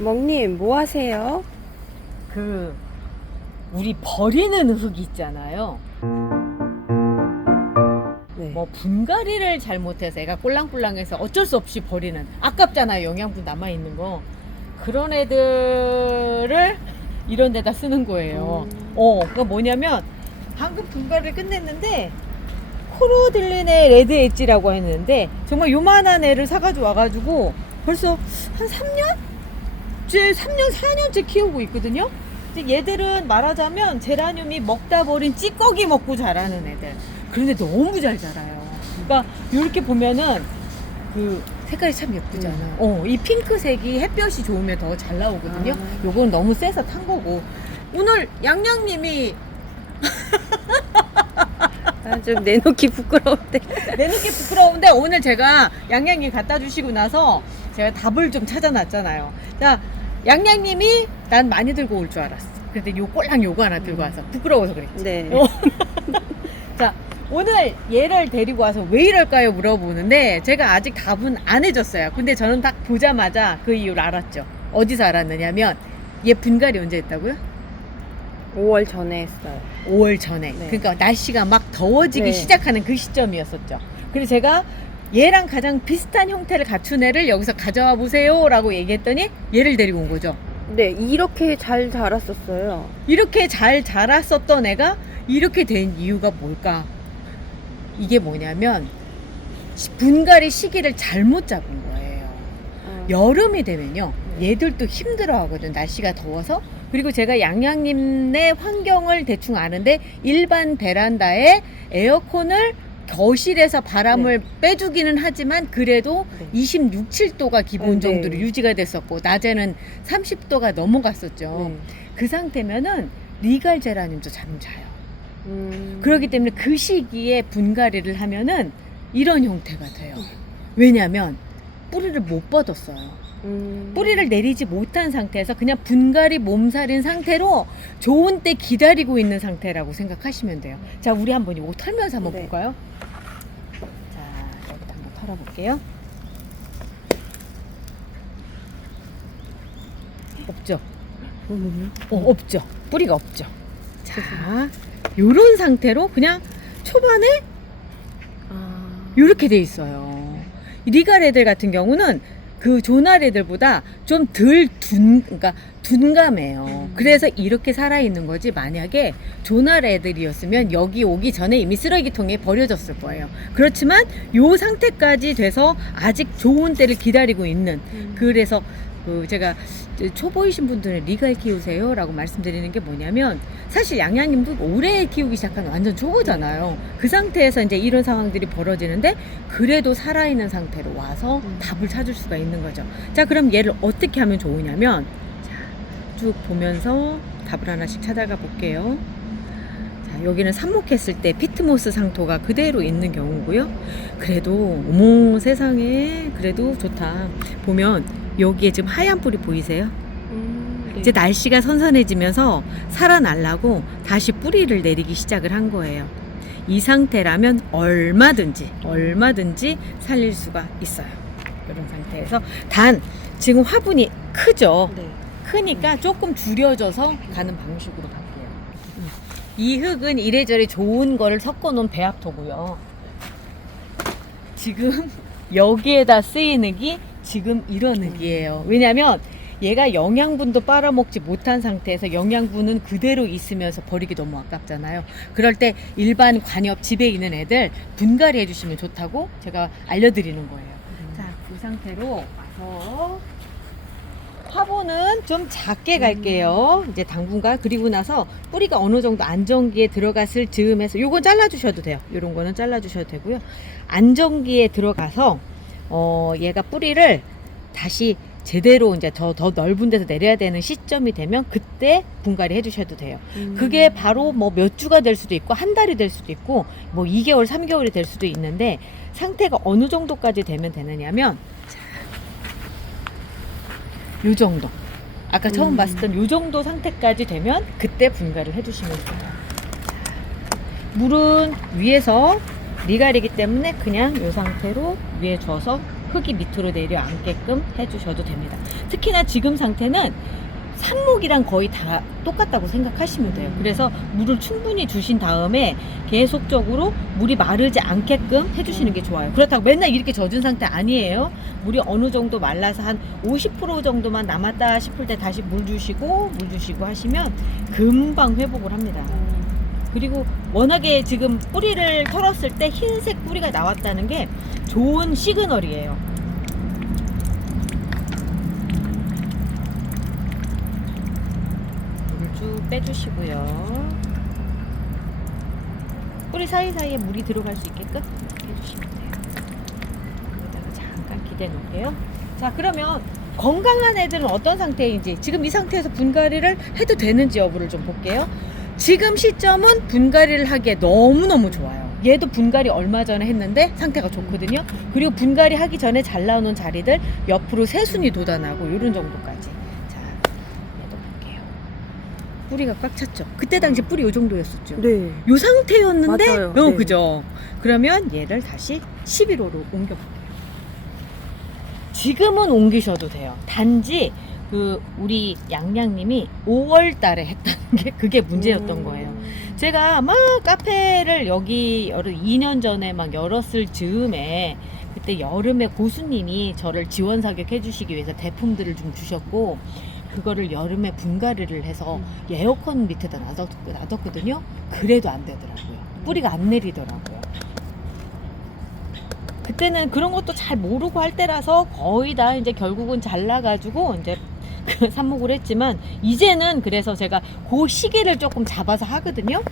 멍님, 뭐 하세요? 우리 버리는 흙 있잖아요. 네. 뭐 분갈이를 잘못해서 애가 꼴랑꼴랑해서 어쩔 수 없이 버리는, 아깝잖아요, 영양분 남아있는 거. 그런 애들을 이런 데다 쓰는 거예요. 그거 뭐냐면 방금 분갈이를 끝냈는데 코르딜린의 레드 엣지라고 했는데 정말 요만한 애를 사가지고 와가지고 벌써 한 3년, 4년째 키우고 있거든요. 근데 얘들은 말하자면 제라늄이 먹다 버린 찌꺼기 먹고 자라는 애들. 그런데 너무 잘 자라요. 그러니까 이렇게 보면은 그 색깔이 참 예쁘잖아요. 이 핑크색이 햇볕이 좋으면 더 잘 나오거든요. 요건 너무 세서 탄 거고. 오늘 양양님이 좀 내놓기 부끄러운데. 내놓기 부끄러운데 오늘 제가 양양님 갖다 주시고 나서 제가 답을 좀 찾아놨잖아요. 자, 양양님이 난 많이 들고 올 줄 알았어. 근데 요 꼴랑 요거 하나 들고 와서 부끄러워서 그랬지. 네. 자, 오늘 얘를 데리고 와서 왜 이럴까요? 물어보는데 제가 아직 답은 안 해줬어요. 근데 저는 딱 보자마자 그 이유를 알았죠. 어디서 알았느냐면 얘 분갈이 언제 했다고요? 5월 전에 했어요. 5월 전에. 네. 그러니까 날씨가 막 더워지기 네. 시작하는 그 시점이었었죠. 그래서 제가 얘랑 가장 비슷한 형태를 갖춘 애를 여기서 가져와 보세요 라고 얘기했더니 얘를 데리고 온 거죠. 네, 이렇게 잘 자랐었어요. 이렇게 잘 자랐었던 애가 이렇게 된 이유가 뭘까? 이게 뭐냐면 분갈이 시기를 잘못 잡은 거예요. 여름이 되면요, 얘들도 힘들어 하거든, 날씨가 더워서. 그리고 제가 양양님네 환경을 대충 아는데 일반 베란다에 에어컨을 거실에서 바람을 빼주기는 하지만 그래도 26, 7도가 기본 네. 정도로 유지가 됐었고 낮에는 30도가 넘어갔었죠. 네. 그 상태면은 리갈 제라늄도 잠 자요. 그렇기 때문에 그 시기에 분갈이를 하면은 이런 형태가 돼요. 왜냐면 뿌리를 못 뻗었어요. 뿌리를 내리지 못한 상태에서 그냥 분갈이 몸살인 상태로 좋은 때 기다리고 있는 상태라고 생각하시면 돼요. 자, 우리 한번 이거 털면서 한번 네. 볼까요? 자, 여기다 한번 털어볼게요. 없죠? 없죠. 뿌리가 없죠. 자, 요런 상태로 그냥 초반에 요렇게 돼 있어요. 리갈 애들 같은 경우는 그 조날 애들보다 좀 그러니까 둔감해요. 그래서 이렇게 살아있는 거지, 만약에 조날 애들이었으면 여기 오기 전에 이미 쓰레기통에 버려졌을 거예요. 그렇지만 요 상태까지 돼서 아직 좋은 때를 기다리고 있는, 그래서 제가 초보이신 분들은 리갈 키우세요 라고 말씀드리는 게 뭐냐면, 사실 양양님도 올해 키우기 시작한 완전 초보잖아요. 그 상태에서 이제 이런 상황들이 벌어지는데 그래도 살아있는 상태로 와서 답을 찾을 수가 있는 거죠. 자, 그럼 얘를 어떻게 하면 좋으냐면, 자, 쭉 보면서 답을 하나씩 찾아가 볼게요. 자, 여기는 삽목했을 때 피트모스 상토가 그대로 있는 경우고요. 그래도 어머 세상에, 그래도 좋다. 보면 여기에 지금 하얀 뿌리 보이세요? 네. 이제 날씨가 선선해지면서 살아나려고 다시 뿌리를 내리기 시작을 한 거예요. 이 상태라면 얼마든지 살릴 수가 있어요. 이런 상태에서 단 지금 화분이 크죠. 네. 크니까 조금 줄여져서 가는 방식으로 갈게요. 이 흙은 이래저래 좋은 거를 섞어 놓은 배합토고요. 지금 여기에다 쓰인 흙이 지금 이런 흙이에요. 왜냐면 얘가 영양분도 빨아먹지 못한 상태에서 영양분은 그대로 있으면서 버리기 너무 아깝잖아요. 그럴 때 일반 관엽 집에 있는 애들 분갈이 해주시면 좋다고 제가 알려드리는 거예요. 자, 이 상태로 와서 화분은 좀 작게 갈게요. 이제 당분간. 그리고 나서 뿌리가 어느 정도 안정기에 들어갔을 즈음에서 요건 잘라주셔도 돼요. 요런 거는 잘라주셔도 되고요. 안정기에 들어가서 얘가 뿌리를 다시 제대로 이제 더 넓은 데서 내려야 되는 시점이 되면 그때 분갈이 해주셔도 돼요. 그게 바로 뭐 몇 주가 될 수도 있고 한 달이 될 수도 있고 뭐 2개월, 3개월이 될 수도 있는데, 상태가 어느 정도까지 되면 되느냐면, 요 정도. 아까 처음 봤었던 요 정도 상태까지 되면 그때 분갈이를 해주시면 돼요. 물은 위에서 리갈이기 때문에 그냥 요 상태로 위에 줘서 흙이 밑으로 내려앉게끔 해주셔도 됩니다. 특히나 지금 상태는 삽목이랑 거의 다 똑같다고 생각하시면 돼요. 그래서 물을 충분히 주신 다음에 계속적으로 물이 마르지 않게끔 해주시는 게 좋아요. 그렇다고 맨날 이렇게 젖은 상태 아니에요. 물이 어느 정도 말라서 한 50% 정도만 남았다 싶을 때 다시 물 주시고 하시면 금방 회복을 합니다. 그리고 워낙에 지금 뿌리를 털었을 때 흰색 뿌리가 나왔다는 게 좋은 시그널이에요. 물을 쭉 빼주시고요. 뿌리 사이사이에 물이 들어갈 수 있게끔 해주시면 돼요. 여기다가 잠깐 기대 놓을게요. 자, 그러면 건강한 애들은 어떤 상태인지, 지금 이 상태에서 분갈이를 해도 되는지 여부를 좀 볼게요. 지금 시점은 분갈이를 하기에 너무너무 좋아요. 얘도 분갈이 얼마 전에 했는데 상태가 좋거든요. 그리고 분갈이 하기 전에 잘 나오는 자리들 옆으로 새순이 돋아나고 이런 정도까지. 자, 얘도 볼게요. 뿌리가 꽉 찼죠. 그때 당시 뿌리 이 정도였었죠. 네. 이 상태였는데, 맞아요. 네. 그죠. 그러면 얘를 다시 11호로 옮겨볼게요. 지금은 옮기셔도 돼요. 단지 우리 양양님이 5월 달에 했다는 게 그게 문제였던 거예요. 제가 막 카페를 여기 2년 전에 막 열었을 즈음에 그때 여름에 고수님이 저를 지원 사격해 주시기 위해서 대품들을 좀 주셨고, 그거를 여름에 분갈이를 해서 에어컨 밑에다 놔뒀거든요. 그래도 안 되더라고요. 뿌리가 안 내리더라고요. 그때는 그런 것도 잘 모르고 할 때라서 거의 다 이제 결국은 잘라가지고 이제 삽목을 했지만, 이제는 그래서 제가 그 시기를 조금 잡아서 하거든요.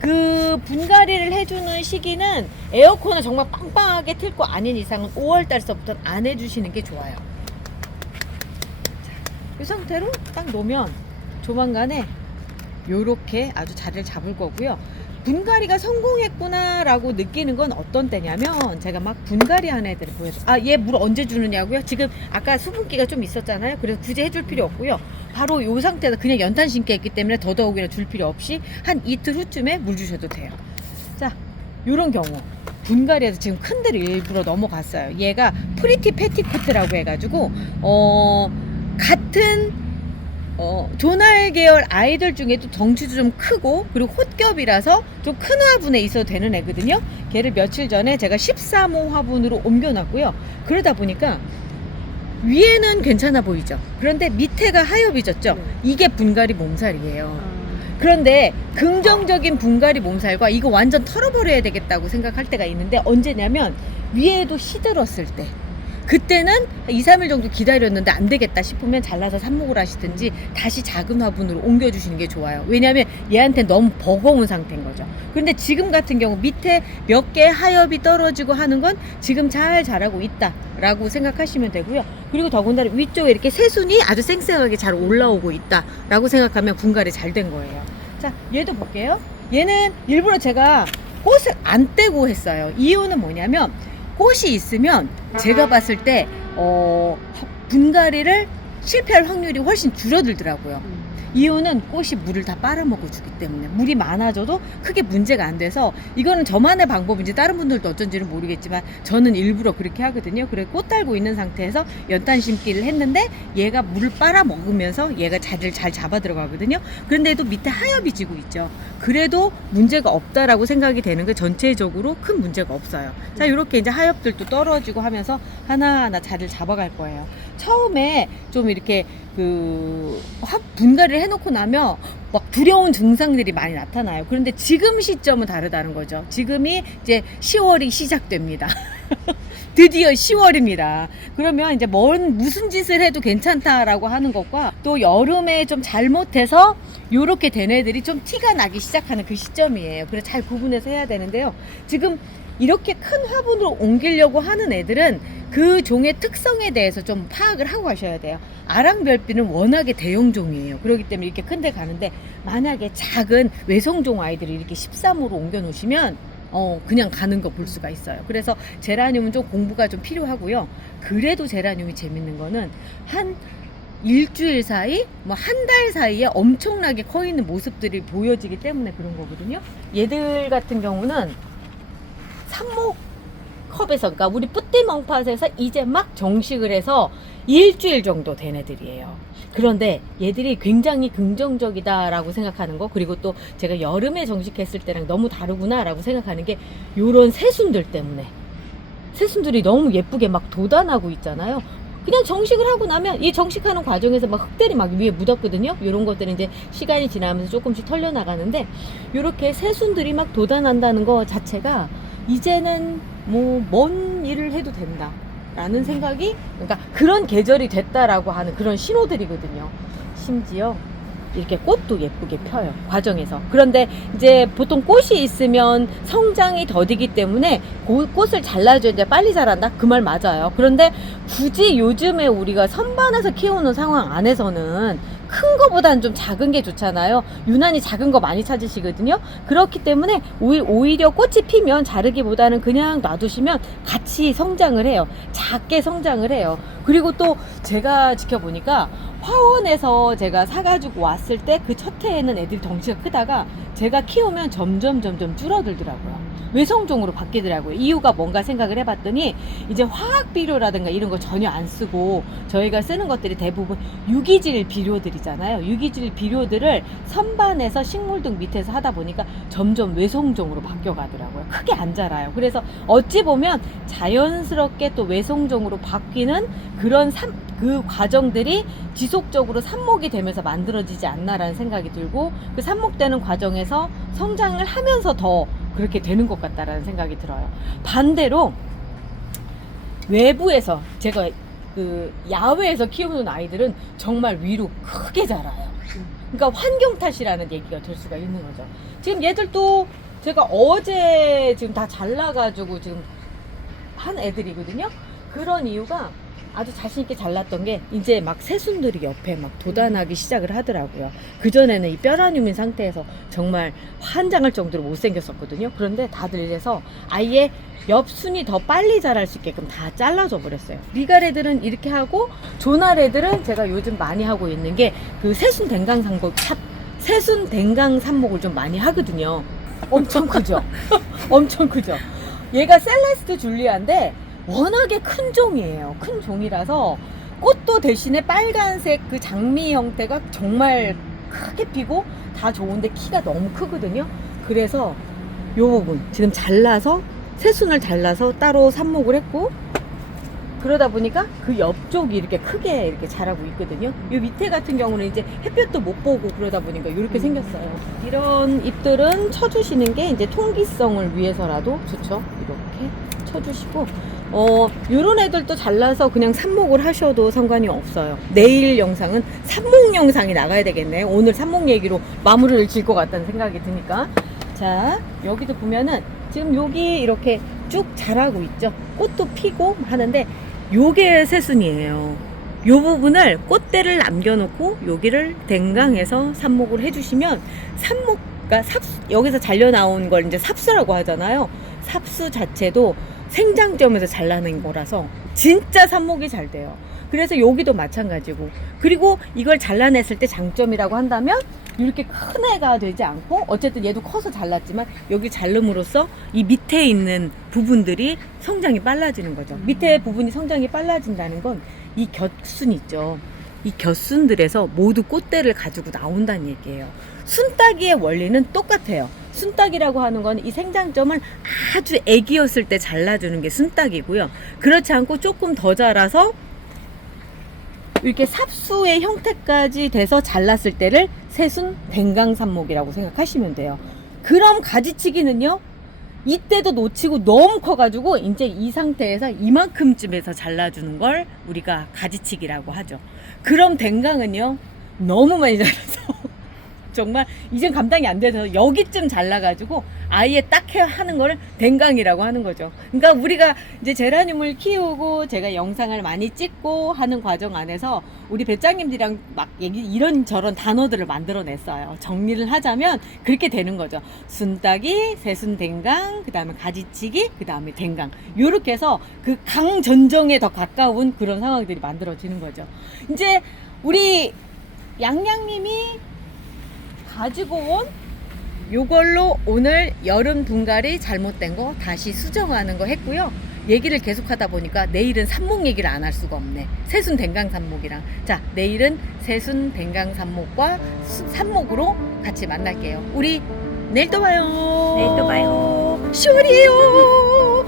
그 분갈이를 해주는 시기는 에어컨을 정말 빵빵하게 틀 거 아닌 이상은 5월 달서부터는 안 해주시는 게 좋아요. 자, 이 상태로 딱 놓으면 조만간에 요렇게 아주 자리를 잡을 거고요. 분갈이가 성공했구나 라고 느끼는 건 어떤 때냐면, 제가 막 분갈이 한 애들을 보여서, 얘 물 언제 주느냐고요? 지금 아까 수분기가 좀 있었잖아요. 그래서 굳이 해줄 필요 없고요. 바로 요 상태에서 그냥 연탄 심게 했기 때문에 더더욱이나 줄 필요 없이 한 이틀 후쯤에 물 주셔도 돼요. 자, 요런 경우 분갈이에서 지금 큰 데를 일부러 넘어갔어요. 얘가 프리티 패티코트라고 해가지고 같은 조날 계열 아이들 중에도 덩치도 좀 크고, 그리고 홑겹이라서 좀 큰 화분에 있어도 되는 애거든요. 걔를 며칠 전에 제가 13호 화분으로 옮겨놨고요. 그러다 보니까 위에는 괜찮아 보이죠. 그런데 밑에가 하엽이졌죠. 이게 분갈이 몸살이에요. 그런데 긍정적인 분갈이 몸살과 이거 완전 털어버려야 되겠다고 생각할 때가 있는데, 언제냐면 위에도 시들었을 때, 그때는 2, 3일 정도 기다렸는데 안 되겠다 싶으면 잘라서 삽목을 하시든지 다시 작은 화분으로 옮겨주시는 게 좋아요. 왜냐하면 얘한테 너무 버거운 상태인 거죠. 그런데 지금 같은 경우 밑에 몇 개 하엽이 떨어지고 하는 건 지금 잘 자라고 있다라고 생각하시면 되고요. 그리고 더군다나 위쪽에 이렇게 새순이 아주 쌩쌩하게 잘 올라오고 있다라고 생각하면 분갈이 잘 된 거예요. 자, 얘도 볼게요. 얘는 일부러 제가 꽃을 안 떼고 했어요. 이유는 뭐냐면, 꽃이 있으면 제가 봤을 때 분갈이를 실패할 확률이 훨씬 줄어들더라고요. 이유는 꽃이 물을 다 빨아먹어 주기 때문에. 물이 많아져도 크게 문제가 안 돼서, 이거는 저만의 방법인지 다른 분들도 어쩐지는 모르겠지만 저는 일부러 그렇게 하거든요. 그래서 꽃 달고 있는 상태에서 연탄 심기를 했는데 얘가 물을 빨아먹으면서 얘가 자리를 잘 잡아 들어가거든요. 그런데도 밑에 하엽이 지고 있죠. 그래도 문제가 없다라고 생각이 되는 게 전체적으로 큰 문제가 없어요. 자, 이렇게 이제 하엽들도 떨어지고 하면서 하나하나 자리를 잡아갈 거예요. 처음에 좀 이렇게 분갈이를 해놓고 나면 막 두려운 증상들이 많이 나타나요. 그런데 지금 시점은 다르다는 거죠. 지금이 이제 10월이 시작됩니다. 드디어 10월입니다. 그러면 이제 무슨 짓을 해도 괜찮다라고 하는 것과, 또 여름에 좀 잘못해서 요렇게 된 애들이 좀 티가 나기 시작하는 그 시점이에요. 그래서 잘 구분해서 해야 되는데요. 지금 이렇게 큰 화분으로 옮기려고 하는 애들은 그 종의 특성에 대해서 좀 파악을 하고 가셔야 돼요. 아랑별비는 워낙에 대형종이에요. 그렇기 때문에 이렇게 큰 데 가는데, 만약에 작은 외성종 아이들을 이렇게 13호로 옮겨 놓으시면 그냥 가는 거 볼 수가 있어요. 그래서 제라늄은 좀 공부가 좀 필요하고요. 그래도 제라늄이 재밌는 거는 한 일주일 사이, 뭐 한 달 사이에 엄청나게 커 있는 모습들이 보여지기 때문에 그런 거거든요. 얘들 같은 경우는 삽목 컵에서, 그러니까 우리 뿌띠멍팟에서 이제 막 정식을 해서 일주일 정도 된 애들이에요. 그런데 얘들이 굉장히 긍정적이다라고 생각하는 거, 그리고 또 제가 여름에 정식했을 때랑 너무 다르구나라고 생각하는 게 요런 새순들 때문에. 새순들이 너무 예쁘게 막 돋아나고 있잖아요. 그냥 정식을 하고 나면 이 정식하는 과정에서 막 흙들이 막 위에 묻었거든요. 이런 것들은 이제 시간이 지나면서 조금씩 털려 나가는데, 이렇게 새순들이 막 돋아난다는 거 자체가 이제는 뭐 뭔 일을 해도 된다 라는 생각이, 그러니까 그런 계절이 됐다라고 하는 그런 신호들이거든요. 심지어 이렇게 꽃도 예쁘게 펴요, 과정에서. 그런데 이제 보통 꽃이 있으면 성장이 더디기 때문에 꽃을 잘라줘야 이제 빨리 자란다? 그 말 맞아요. 그런데 굳이 요즘에 우리가 선반에서 키우는 상황 안에서는 큰 거보다는 좀 작은 게 좋잖아요. 유난히 작은 거 많이 찾으시거든요. 그렇기 때문에 오히려 꽃이 피면 자르기보다는 그냥 놔두시면 같이 성장을 해요. 작게 성장을 해요. 그리고 또 제가 지켜보니까 화원에서 제가 사가지고 왔을 때 그 첫 해에는 애들이 덩치가 크다가 제가 키우면 점점 줄어들더라고요. 외성종으로 바뀌더라고요. 이유가 뭔가 생각을 해봤더니 이제 화학 비료라든가 이런 거 전혀 안 쓰고 저희가 쓰는 것들이 대부분 유기질 비료들이잖아요. 유기질 비료들을 선반에서 식물등 밑에서 하다 보니까 점점 외성종으로 바뀌어가더라고요. 크게 안 자라요. 그래서 어찌 보면 자연스럽게 또 외성종으로 바뀌는 그런 그 과정들이 지속적으로 삽목이 되면서 만들어지지 않나라는 생각이 들고, 그 삽목되는 과정에서 성장을 하면서 더 그렇게 되는 것 같다라는 생각이 들어요. 반대로 외부에서, 제가 그 야외에서 키우는 아이들은 정말 위로 크게 자라요. 그러니까 환경 탓이라는 얘기가 될 수가 있는 거죠. 지금 얘들도 제가 어제 지금 다 잘라가지고 지금 한 애들이거든요. 그런 이유가 아주 자신있게 잘랐던 게 이제 막 새순들이 옆에 막 돋아나기 시작을 하더라고요. 그전에는 이 뼈라늄인 상태에서 정말 환장할 정도로 못생겼었거든요. 그런데 다들 이래서 아예 옆순이 더 빨리 자랄 수 있게끔 다 잘라줘 버렸어요. 리갈 애들은 이렇게 하고, 조날 애들은 제가 요즘 많이 하고 있는 게 그 새순 댕강 삽목을 좀 많이 하거든요. 엄청 크죠? 엄청 크죠? 얘가 셀레스트 줄리아인데 워낙에 큰 종이에요. 큰 종이라서 꽃도 대신에 빨간색 그 장미 형태가 정말 크게 피고 다 좋은데 키가 너무 크거든요. 그래서 요 부분 지금 잘라서, 새순을 잘라서 따로 삽목을 했고, 그러다 보니까 그 옆쪽이 이렇게 크게 이렇게 자라고 있거든요. 요 밑에 같은 경우는 이제 햇볕도 못 보고 그러다 보니까 이렇게 생겼어요. 이런 잎들은 쳐주시는 게 이제 통기성을 위해서라도 좋죠. 이렇게 쳐주시고, 요런 애들도 잘라서 그냥 삽목을 하셔도 상관이 없어요. 내일 영상은 삽목 영상이 나가야 되겠네. 오늘 삽목 얘기로 마무리를 질 것 같다는 생각이 드니까. 자, 여기도 보면은 지금 여기 이렇게 쭉 자라고 있죠. 꽃도 피고 하는데 요게 새순이에요. 요 부분을 꽃대를 남겨놓고 여기를 댕강해서 삽목을 해주시면, 그러니까 여기서 잘려 나온 걸 이제 삽수라고 하잖아요. 삽수 자체도 생장점에서 잘라낸 거라서 진짜 삽목이 잘 돼요. 그래서 여기도 마찬가지고, 그리고 이걸 잘라냈을 때 장점이라고 한다면 이렇게 큰 애가 되지 않고, 어쨌든 얘도 커서 잘랐지만 여기 자름으로써 이 밑에 있는 부분들이 성장이 빨라지는 거죠. 밑에 부분이 성장이 빨라진다는 건 이 곁순 있죠. 이 곁순들에서 모두 꽃대를 가지고 나온다는 얘기예요. 순따기의 원리는 똑같아요. 순따기라고 하는 건 이 생장점을 아주 애기였을 때 잘라주는 게 순따기고요. 그렇지 않고 조금 더 자라서 이렇게 삽수의 형태까지 돼서 잘랐을 때를 새순 댕강삽목이라고 생각하시면 돼요. 그럼 가지치기는요, 이때도 놓치고 너무 커가지고 이제 이 상태에서 이만큼쯤에서 잘라주는 걸 우리가 가지치기라고 하죠. 그럼 댕강은요, 너무 많이 자라서 정말 이젠 감당이 안 돼서 여기쯤 잘라가지고 아예 딱 하는 거를 댕강이라고 하는 거죠. 그러니까 우리가 이제 제라늄을 키우고 제가 영상을 많이 찍고 하는 과정 안에서 우리 배짱님들이랑 막 이런저런 단어들을 만들어냈어요. 정리를 하자면 그렇게 되는 거죠. 순따기, 새순 댕강, 그 다음에 가지치기, 그 다음에 댕강. 요렇게 해서 그 강전정에 더 가까운 그런 상황들이 만들어지는 거죠. 이제 우리 양양님이 가지고 온 요걸로 오늘 여름 둥갈이 잘못된 거 다시 수정하는 거 했고요. 얘기를 계속 하다 보니까 내일은 삽목 얘기를 안 할 수가 없네. 새순 댕강 삽목이랑. 자, 내일은 새순 댕강 삽목과 삽목으로 같이 만날게요. 우리 내일 또 봐요. 내일 또 봐요. 10월이에요.